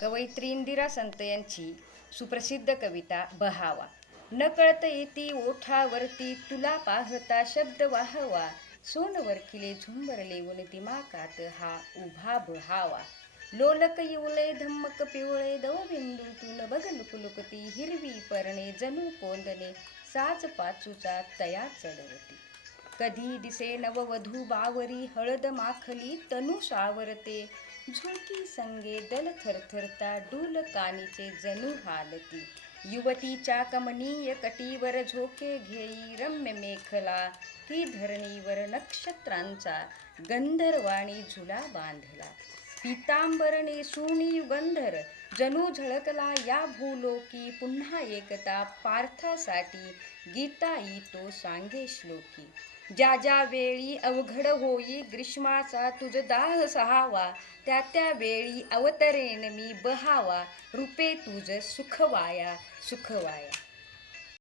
कवयित्री इंदिरा संत यांची सुप्रसिद्ध कविता बहावा. न कळत येती ओठावरती तुला पाहता शब्द वाहवा, सोनवरखिले झुंबरले दिमाकात हा उभा बहावा. लोलक येवळे धम्मक पिवळे दवबिंदूतून बघ लुकलुकती हिरवी पर्णे जणू कोंदणे साज पाचूचा तया चढवती. कधी दिसे नववधू बावरी हळद माखली तनु सावरते, झुळकी संगे दल थरथरता डूल कानीचे जणू हालती. युवतीच्या कमनीय कटीवर झोके घेई रम्य मेखला, ती धरणीवर नक्षत्रांचा गंधर्वाणी झुला बांधला. पीतांबर नेसून युगंधर जणू झळकला या भूलोकी, पुन्हा एकता पार्थासाठी गीता तो सांगे श्लोकी. ज्या ज्या वेळी अवघड होई ग्रीष्माचा तुझ दाह सहावा, त्या त्या वेळी अवतरेन मी बहावा, रूपे तुझ सुखवाया सुखवाया.